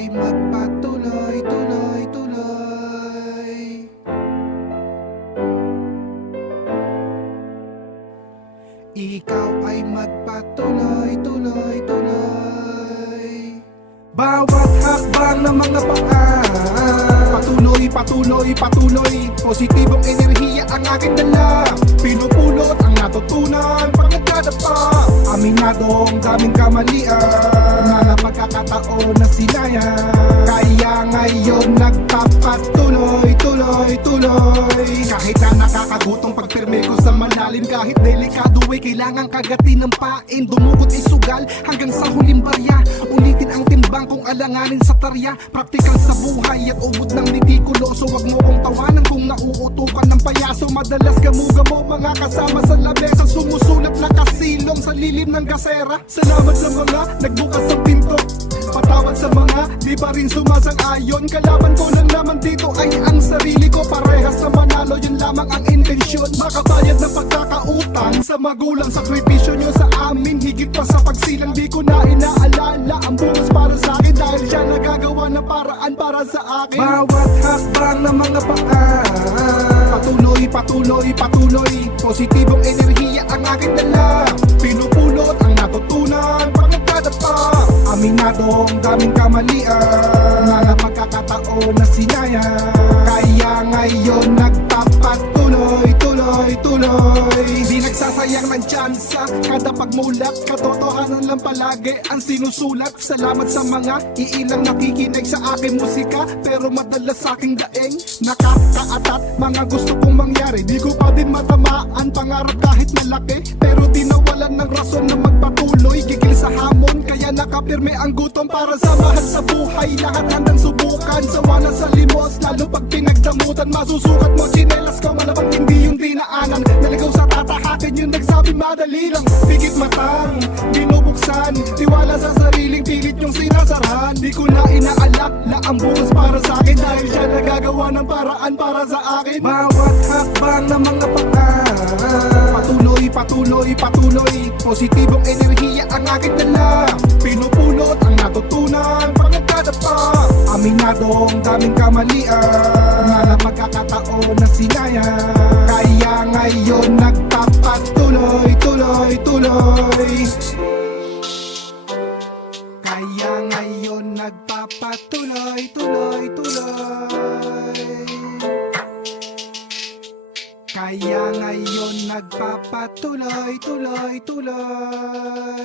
ay magpatuloy, tuloy, tuloy. Ikaw ay magpatuloy, tuloy, tuloy. Bawat hakbang ng mga paan, patuloy, patuloy, patuloy. Positibong enerhiya ang aking dala, pinupulot ang natutunan pag nagdadapa. Aminadong daming kamalian, mga pagkakataon na sinayang, kaya ngayon nagpapatuloy, tuloy, tuloy. Kahit na nakakagutong pagpirme ko sa malalim, kahit delikado ay kailangan kagatin ng pain. Dumukot isugal hanggang sa huling barya, ulitin ang timbang kung alanganin sa tarya. Praktikal sa buhay at ubod ng nitikuloso, wag mo kong tawanan kung nauutukan ng payaso. Madalas gamugamo mga kasama sa labesa, sumusulat na kasilong sa lilim ng gasera. Salamat sa mga nagbukas ng pinto, patawad sa mga di pa rin sumasang-ayon. Kalaban ko lang naman dito ay ang sarili ko, parehas na manalo, yun lamang ang intensyon. Makabayad ng pagkakautang sa magulang, sakripisyo nyo sa amin, higit pa sa pagsilang. Di ko na inaalala ang bukas para sa akin, dahil siya nagagawa ng paraan para sa akin. Bawat hakbang ng mga paan, patuloy, patuloy, patuloy. Positibong enerhiya ang aking dala, pinupulot ang natutunan pag nagdadapa. Aminadong daming kamalian, mga pagkakataon na sinayang, kaya ngayon nagpapatuloy, tuloy, tuloy. Di nagsasayang ng tsansa, kada pagmulat, katotohanan lang palagi ang sinusulat. Salamat sa mga iilang nakikinig sa aking musika, pero madalas sa aking daing nakakaatat. Mga gusto kong mangyari, di ko pa din matamaan. Pangarap kahit malaki, pero di nawalan ng rason na magpatuloy. Gigil sa hamon, kaya nakapirme ang gutom para sa mahal sa buhay. Lahat handang subukan, sawa na sa limos, lalo pag pinagdamutan. Masusukat mo chinelas ko, malabang hindi yung dinaanan. Naligaw sa tatahakin yung nagsabi madali lang. Pigit matang, binubuksan, tiwala sa sariling pilit yung sinasarahan. Di ko na inaalak na ang bukas para sa akin, dahil siya nagagawa ng paraan para sa akin. Bawat hakbang ng mga paan, patuloy, patuloy, patuloy. Positibong enerhiya ang aking dala, pinupulot ang natutunan pag nagdadapa. Aminadong daming kamalian, mga pagkakataon na sinayang, kaya ngayon nagpapatuloy, tuloy, tuloy. Kaya ngayon nagpapatuloy, tuloy, tuloy. Kaya ngayon nagpapatuloy, tuloy, tuloy.